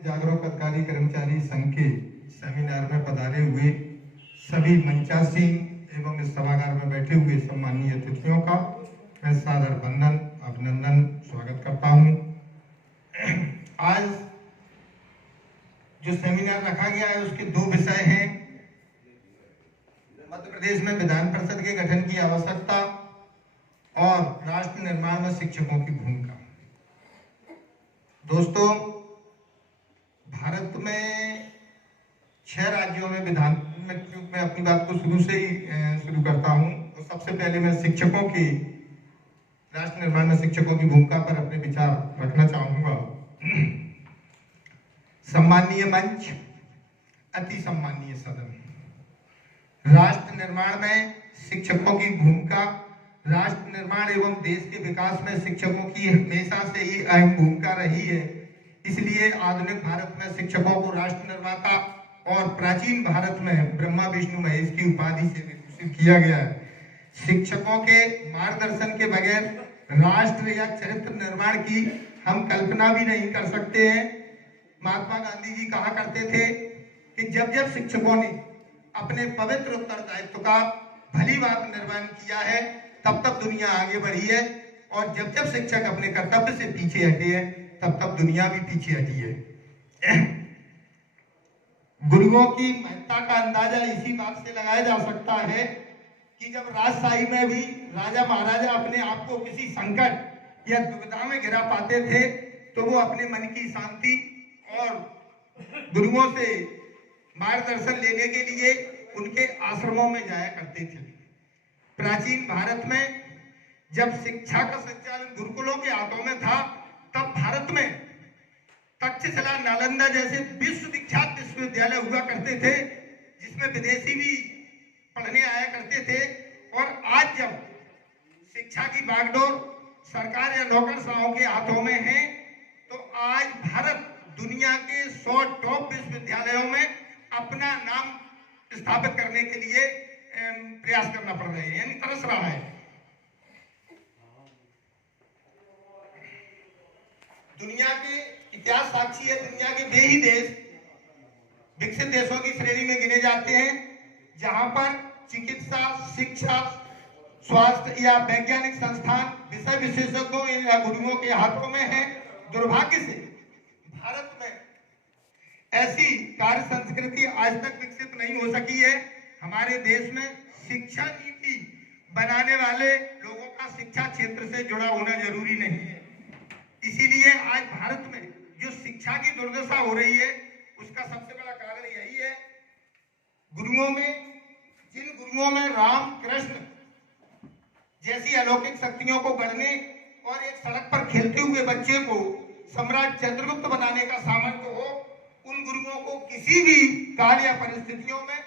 जागरूक अधिकारी कर्मचारी संघ के सेमिनार में पधारे हुए सभी मंचासीन एवं इस सभागार में बैठे हुए सम्मानीय अतिथियों का मैं सादर वंदन अभिनंदन स्वागत करता हूं। आज जो सेमिनार रखा गया है उसके दो विषय हैं, मध्य प्रदेश में विधान परिषद के गठन की आवश्यकता और राष्ट्र निर्माण में शिक्षकों की भूमिका। दोस्तों, भारत में 6 राज्यों में विधान में मैं अपनी बात को शुरू से ही शुरू करता हूं। तो सबसे पहले मैं शिक्षकों की राष्ट्र निर्माण में शिक्षकों की भूमिका पर अपने विचार रखना चाहूंगा। सम्मानीय मंच, अति सम्मानीय सदन, राष्ट्र निर्माण में शिक्षकों की भूमिका, राष्ट्र निर्माण एवं देश के विकास में शिक्षकों की हमेशा से ही अहम भूमिका रही है। इसलिए आधुनिक भारत में शिक्षकों को राष्ट्र निर्माता और प्राचीन भारत में ब्रह्मा विष्णु महेश की उपाधि से विभूषित किया गया है। शिक्षकों के मार्गदर्शन के बगैर राष्ट्र या चरित्र निर्माण की हम कल्पना भी नहीं कर सकते हैं। महात्मा गांधी जी कहा करते थे कि जब जब शिक्षकों ने अपने पवित्र उत्तरदायित्व का भली बात निर्वहन किया है तब तब दुनिया आगे बढ़ी है, और जब जब शिक्षक अपने कर्तव्य से पीछे हटे हैं तब तब दुनिया भी पीछे हटी है। गुरुओं की महत्ता का अंदाजा इसी बात से लगाया जा सकता है कि जब राजशाही में भी राजा महाराजा अपने आप को किसी संकट या दुविधा में घिरा पाते थे तो वो अपने मन की शांति और गुरुओं से मार्गदर्शन लेने के लिए उनके आश्रमों में जाया करते थे। प्राचीन भारत में जब शिक्षा का संचालन गुरुकुलों के हाथों में था तब भारत में तक्षशिला, नालंदा जैसे विश्व विख्यात विश्वविद्यालय हुआ करते थे जिसमें विदेशी भी पढ़ने आया करते थे। और आज जब शिक्षा की बागडोर सरकार या नौकरशाहों के हाथों में है तो आज भारत दुनिया के 100 टॉप विश्वविद्यालयों में अपना नाम स्थापित करने के लिए प्रयास करना पड़ रहा है, यानी तरस रहा है। दुनिया के इतिहास साक्षी है, दुनिया के वे ही देश विकसित देशों की श्रेणी में गिने जाते हैं जहां पर चिकित्सा, शिक्षा, स्वास्थ्य या वैज्ञानिक संस्थान विषय विशेषज्ञों या गुरुओं के हाथों में है। दुर्भाग्य से भारत में ऐसी कार्य संस्कृति आज तक विकसित नहीं हो सकी है। हमारे देश में शिक्षा नीति बनाने वाले लोगों का शिक्षा क्षेत्र से जुड़ा होना जरूरी नहीं है। इसीलिए आज भारत में जो शिक्षा की दुर्दशा हो रही है उसका सबसे बड़ा कारण यही है। जिन गुरुओं में राम, कृष्ण जैसी अलौकिक शक्तियों को गढ़ने और एक सड़क पर खेलते हुए बच्चे को सम्राट चंद्रगुप्त बनाने का सामर्थ्य हो, उन गुरुओं को किसी भी काल या परिस्थितियों में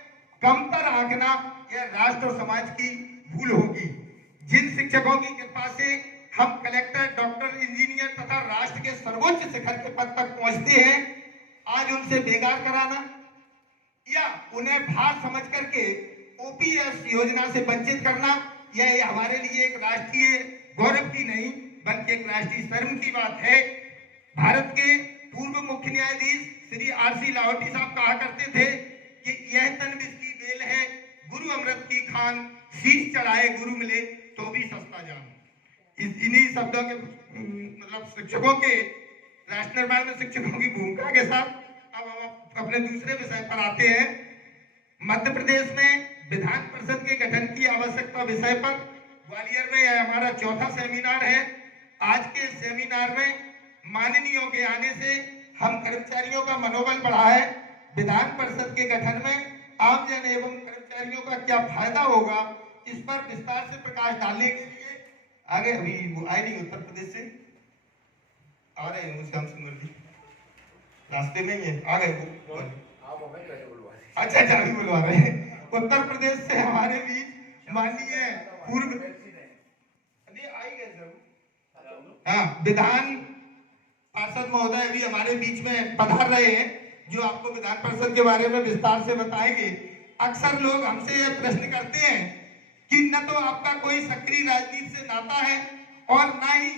कमतर आंकना यह राष्ट्र और समाज की भूल होगी। जिन शिक्षकों की कृपा से हम कलेक्टर, डॉक्टर, इंजीनियर तथा राष्ट्र के सर्वोच्च शिखर के पद तक पहुंचते हैं, आज उनसे बेगार कराना या उन्हें भार समझ करके ओपीएस योजना से वंचित करना, यह हमारे लिए एक राष्ट्रीय गौरव की नहीं बल्कि एक राष्ट्रीय शर्म की बात है। भारत के पूर्व मुख्य न्यायाधीश श्री आर.सी. लाहौटी साहब कहा करते थे कि यह तन विष की बेल है, गुरु अमृत की खान, शीश चढ़ाए गुरु मिले तो भी सस्ता जान। इन्हीं शब्दों के मतलब शिक्षकों के राष्ट्र निर्माण में शिक्षकों की भूमिका के साथ अब हम अपने दूसरे विषय पर आते हैं। मध्य प्रदेश में विधान परिषद के गठन की आवश्यकता विषय पर ग्वालियर में यह हमारा चौथा सेमिनार है। आज के सेमिनार में माननीयों के आने से हम कर्मचारियों का मनोबल बढ़ा है। विधान परिषद के गठन में आमजन एवं कर्मचारियों का क्या फायदा होगा, इस पर विस्तार से प्रकाश डालने के लिए आगे अभी वो आए नहीं, उत्तर प्रदेश से आ रहे हैं श्याम सुंदर जी, रास्ते में ही है, आ गए वो। अच्छा अभी बुलवा रहे हैं। उत्तर प्रदेश से हमारे बीच माननीय पूर्व विधान पार्षद महोदय भी हमारे बीच में पधार रहे हैं जो आपको विधान परिषद के बारे में विस्तार से बताएंगे। अक्सर लोग हमसे यह प्रश्न करते हैं कि न तो आपका कोई सक्रिय राजनीति से नाता है और न ही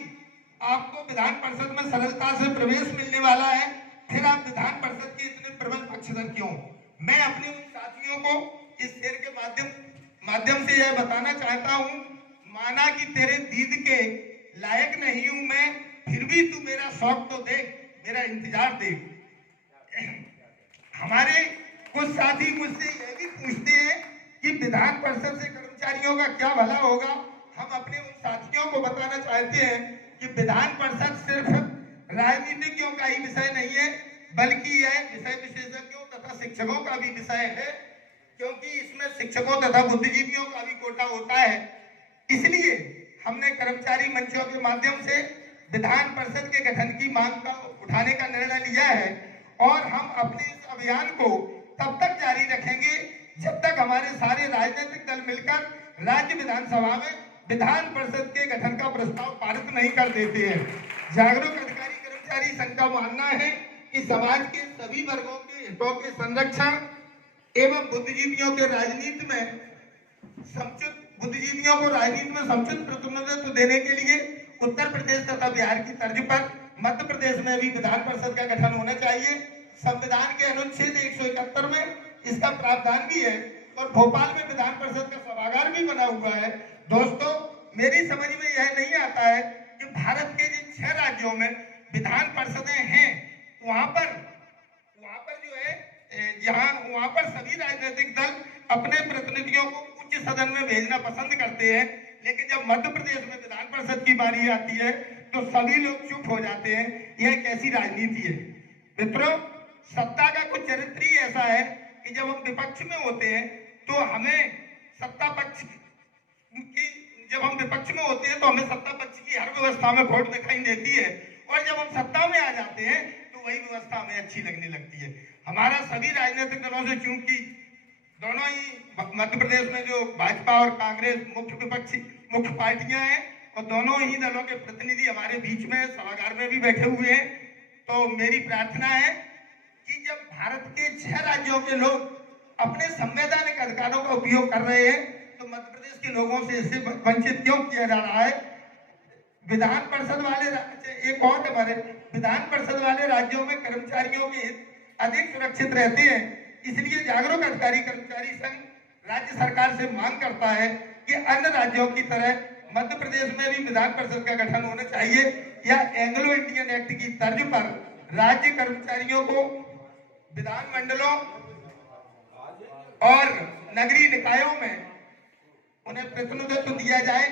आपको विधान परिषद में सरलता से प्रवेश मिलने वाला है, फिर आप विधान परिषद के इतने प्रबल पक्षधर क्यों? मैं अपने उन साथियों को इस शेर के माध्यम से यह बताना चाहता हूं, माना कि तेरे दीद के लायक नहीं हूं मैं, फिर भी तू मेरा शौक तो देख, मेरा इंतजार देख। हमारे कुछ साथी मुझसे यह भी पूछते हैं कि विधान परिषद से कर्मचारियों का क्या भला होगा। हम अपने उन साथियों को बताना चाहते हैं कि विधान परिषद सिर्फ राजनीतिज्ञों का ही विषय नहीं है, बल्कि यह विषय विशेषज्ञों तथा शिक्षकों का भी विषय है, क्योंकि इसमें शिक्षकों तथा बुद्धिजीवियों का भी कोटा होता है। इसलिए हमने कर्मचारी मंचों के माध्यम से विधान परिषद के गठन की मांग का उठाने का निर्णय लिया है और हम अपने इस अभियान को तब तक जारी रखेंगे जब तक हमारे सारे राजनीतिक दल मिलकर राज्य विधानसभा में विधान परिषद के गठन का प्रस्ताव पारित नहीं कर देते हैं। जागरूक अधिकारी कर्मचारी संघ का मानना है कि समाज के सभी वर्गों के हितों के संरक्षण एवं बुद्धिजीवियों को राजनीति में समुचित प्रतिनिधित्व देने के लिए उत्तर प्रदेश तथा बिहार की तर्ज पर मध्य प्रदेश में भी विधान परिषद का गठन होना चाहिए। संविधान के अनुच्छेद 171 में इसका प्रावधान भी है और भोपाल में विधान परिषद का सभागार भी बना हुआ है। दोस्तों, मेरी समझ में यह नहीं आता है कि भारत के जिन 6 राज्यों में विधान परिषदें हैं, वहां पर जो है वहां पर सभी राजनीतिक दल अपने प्रतिनिधियों को उच्च सदन में भेजना पसंद करते हैं, लेकिन जब मध्य प्रदेश में विधान परिषद की बारी आती है तो सभी लोग चुप हो जाते हैं। यह कैसी राजनीति है? मित्रों, सत्ता का कुछ चरित्र ही ऐसा है कि जब हम विपक्ष में होते हैं तो हमें सत्ता पक्ष की हर व्यवस्था में खोट दिखाई देती है, और जब हम सत्ता में आ जाते हैं तो वही व्यवस्था हमें अच्छी लगने लगती है। हमारा सभी राजनीतिक दलों से, चूंकि दोनों ही मध्य प्रदेश में जो भाजपा और कांग्रेस मुख्य पार्टियां हैं और दोनों ही दलों के प्रतिनिधि हमारे बीच में सभागार में भी बैठे हुए हैं, तो मेरी प्रार्थना है कि जब भारत के 6 राज्यों के लोग अपने संवैधानिक अधिकारों का उपयोग कर रहे हैं तो मध्य प्रदेश के लोगों से इससे वंचित क्यों किया जा रहा है? विधान परिषद वाले राज्यों में कर्मचारियों के हित अधिक सुरक्षित रहते हैं। इसलिए जागरूक अधिकारी कर्मचारी संघ राज्य सरकार से मांग करता है कि अन्य राज्यों की तरह मध्य प्रदेश में भी विधान परिषद का गठन होना चाहिए, या एंग्लो इंडियन एक्ट की तर्ज पर राज्य कर्मचारियों को विधान मंडलों और नगरीय निकायों में उन्हें प्रतिनिधित्व दिया जाए।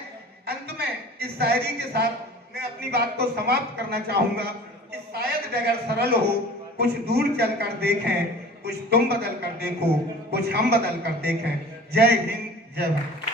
अंत में इस शायरी के साथ मैं अपनी बात को समाप्त करना चाहूंगा कि शायद डगर सरल हो, कुछ दूर चलकर देखें, कुछ तुम बदल कर देखो, कुछ हम बदल कर देखें। जय हिंद, जय भारत।